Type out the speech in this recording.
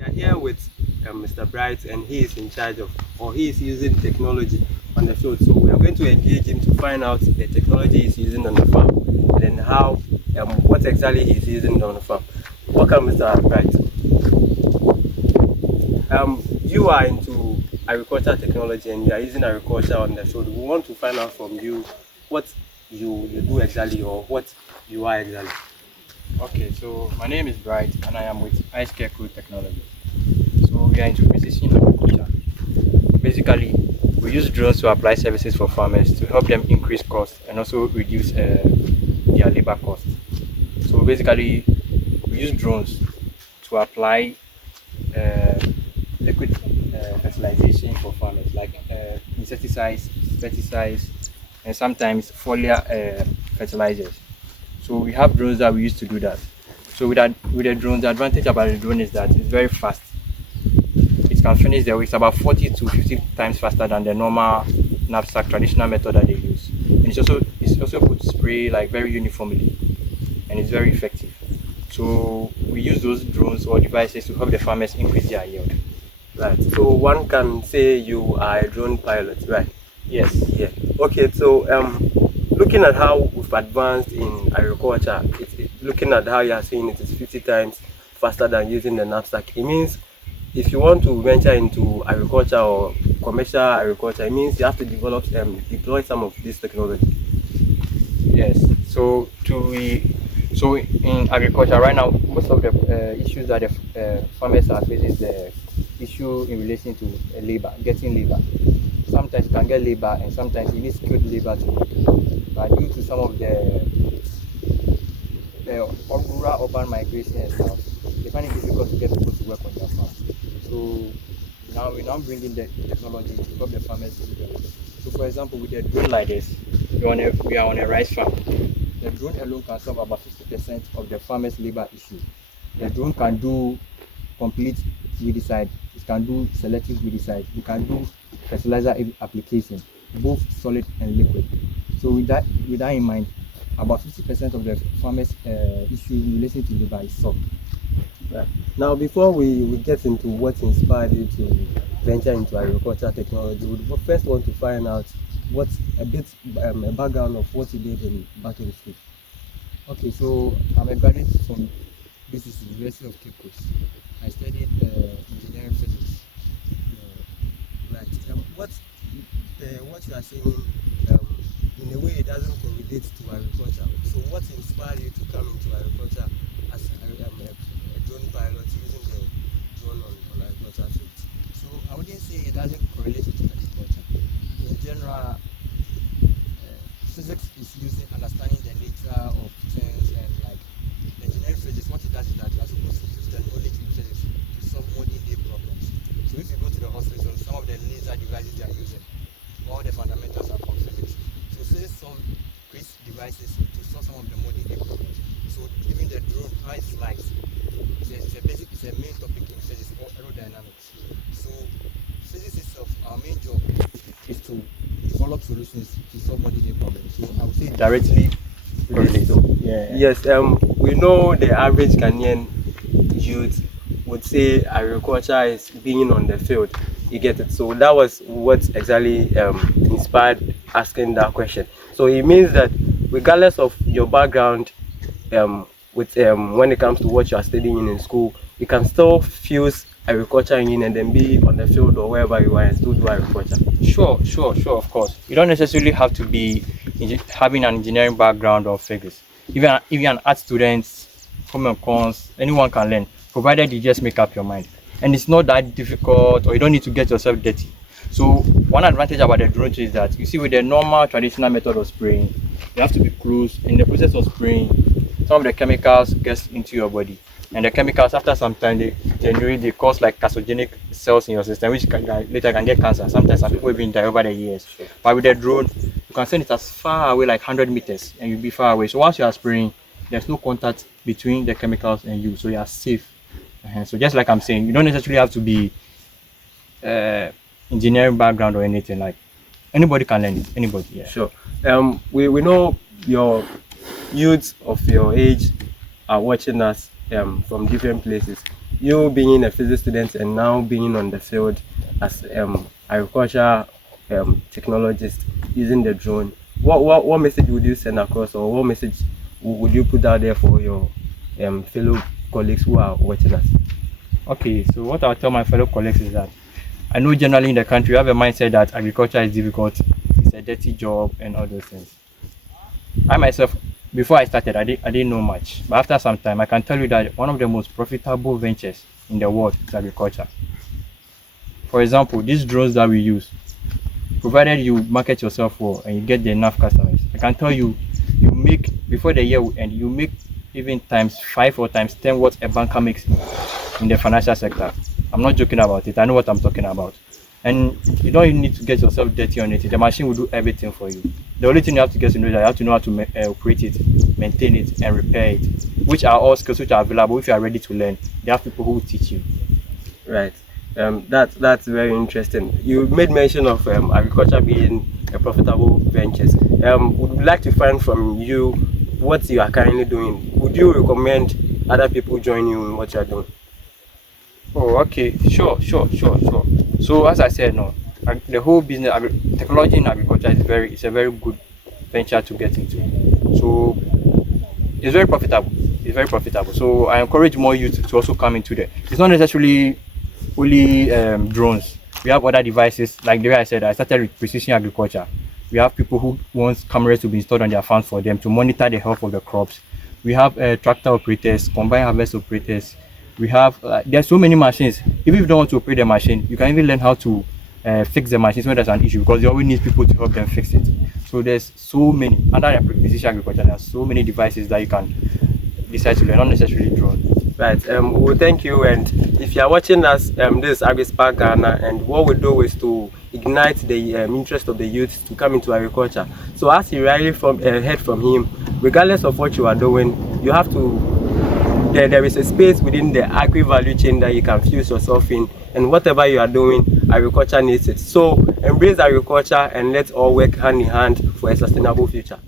We are here with Mr. Bright, and he is in charge of, or he is using technology on the field. So we are going to engage him to find out the technology he's using on the farm, and then how, what exactly he's using on the farm. Welcome, Mr. Bright. You are into agriculture technology, and you are using agriculture on the field. We want to find out from you what you do exactly, or what you are exactly. Okay, so my name is Bright and I am with AiScareCrow Technologies. So we are into precision agriculture. Basically, we use drones to apply services for farmers to help them increase costs and also reduce their labor costs. So basically, we use drones to apply liquid fertilization for farmers, like insecticides, pesticides, and sometimes foliar fertilizers. So we have drones that we use to do that. So with the drone, the advantage about the drone is that it's very fast. It can finish the work. It's about 40 to 50 times faster than the normal knapsack traditional method that they use. And it's also able to spray like very uniformly, and it's very effective. So we use those drones or devices to help the farmers increase their yield. Right. So one can say you are a drone pilot, right? Yes. Yeah. Okay. So looking at how we've advanced in agriculture, looking at how you are saying it is 50 times faster than using the knapsack. It means if you want to venture into agriculture or commercial agriculture, it means you have to develop deploy some of this technology. Yes. So in agriculture right now, most of the issues that the farmers are facing is the issue in relation to labor, getting labor. Sometimes you can get labor, and sometimes you need skilled labor to work. But due to some of the rural urban migration and stuff, they find it difficult to get people to work on their farm. So now we're bringing the technology to help the farmers do their work. So for example, with a drone like this, we are on a rice farm. The drone alone can solve about 50% of the farmer's labor issue. The drone can do complete weedicide, it can do selective weedicide, it can do fertilizer application, both solid and liquid. So with that in mind, about 50% of the farmers' issue in relation to labor is solved. Right. Now, before we get into what inspired you to venture into agriculture technology, we would first want to find out what's a background of what you did back in school. Okay, so I'm a graduate from University of Cape Coast. I studied engineering physics. Right. What you are saying, in a way, it doesn't correlate to agriculture. So, what inspired you to come into agriculture as a drone pilot using the drone on agriculture field? So I wouldn't say it doesn't correlate to agriculture. In general, physics is using understanding the nature of things, and like the engineering physics, what it does is that you are supposed to use the knowledge in physics to solve modern day problems. So if you go to the hospital, some of the laser devices they are using, all the fundamentals are from physics. So physics creates devices to solve some of the modern day problems. So even the drone, how it flies, it's a main topic in physics or aerodynamics. So physics itself, our main job is to develop solutions to solve modern day problems. So I would say directly correlated. Yeah. Yes. We know the average Ghanaian youth would say agriculture is being on the field. You get it. So that was what exactly inspired asking that question. So it means that regardless of your background, when it comes to what you are studying in school, you can still fuse agriculture in and then be on the field or wherever you are and still do agriculture. Sure, of course. You don't necessarily have to be having an engineering background or physics. Even if you're an art student, common cons, anyone can learn, provided you just make up your mind. And it's not that difficult, or you don't need to get yourself dirty. So one advantage about the drone is that you see, with the normal traditional method of spraying, you have to be close. In the process of spraying, some of the chemicals gets into your body, and the chemicals, after some time, they cause like carcinogenic cells in your system, which later can get cancer. Sometimes some people even die over the years. Sure. But with the drone, you can send it as far away, like 100 meters, and you'll be far away. So once you are spraying, there's no contact between the chemicals and you, so you are safe. So just like I'm saying, you don't necessarily have to be engineering background or anything. Like anybody can learn it. Anybody. Yeah. Sure. We know your youths of your age are watching us from different places. you being a physics student and now being on the field as agriculture technologist using the drone, what message would you send across, or what message would you put out there for your fellow colleagues who are watching us? Okay, so what I'll tell my fellow colleagues is that I know generally in the country we have a mindset that agriculture is difficult, it's a dirty job, and all those things. I myself, before I started, I didn't know much, but after some time, I can tell you that one of the most profitable ventures in the world is agriculture. For example, these drones that we use, provided you market yourself well and you get the enough customers, I can tell you, you make, before the year will end, you make even times 5 or times 10 what a banker makes in the financial sector. I'm not joking about it. I know what I'm talking about. And you don't even need to get yourself dirty on it. The machine will do everything for you. The only thing you have to get to know is that you have to know how to operate it, maintain it, and repair it, which are all skills which are available if you are ready to learn. There are people who will teach you. Right. That's very interesting. You made mention of agriculture being a profitable ventures. Would like to find from you what you are currently doing. Would you recommend other people join you in what you are doing? Oh, okay. Sure. So as I said, no, the whole business, technology in agriculture it's a very good venture to get into. So it's very profitable. It's very profitable. So I encourage more youth to also come into there. It's not necessarily only drones. We have other devices. Like the way I said, I started with precision agriculture. We have people who want cameras to be installed on their farms for them to monitor the health of the crops. We have tractor operators, combine harvest operators. We have there's so many machines. Even if you don't want to operate the machine, you can even learn how to fix the machines when there's an issue, because you always need people to help them fix it. So there's so many under precision agriculture. There's so many devices that you can decide to learn, not necessarily drone. Right. Well, thank you. And if you are watching us, this is AgriSpark Ghana, and what we do is to ignite the interest of the youth to come into agriculture. So as you rightly heard from him, regardless of what you are doing, you have to. There is a space within the agri value chain that you can fuse yourself in, and whatever you are doing, agriculture needs it. So embrace agriculture and let's all work hand in hand for a sustainable future.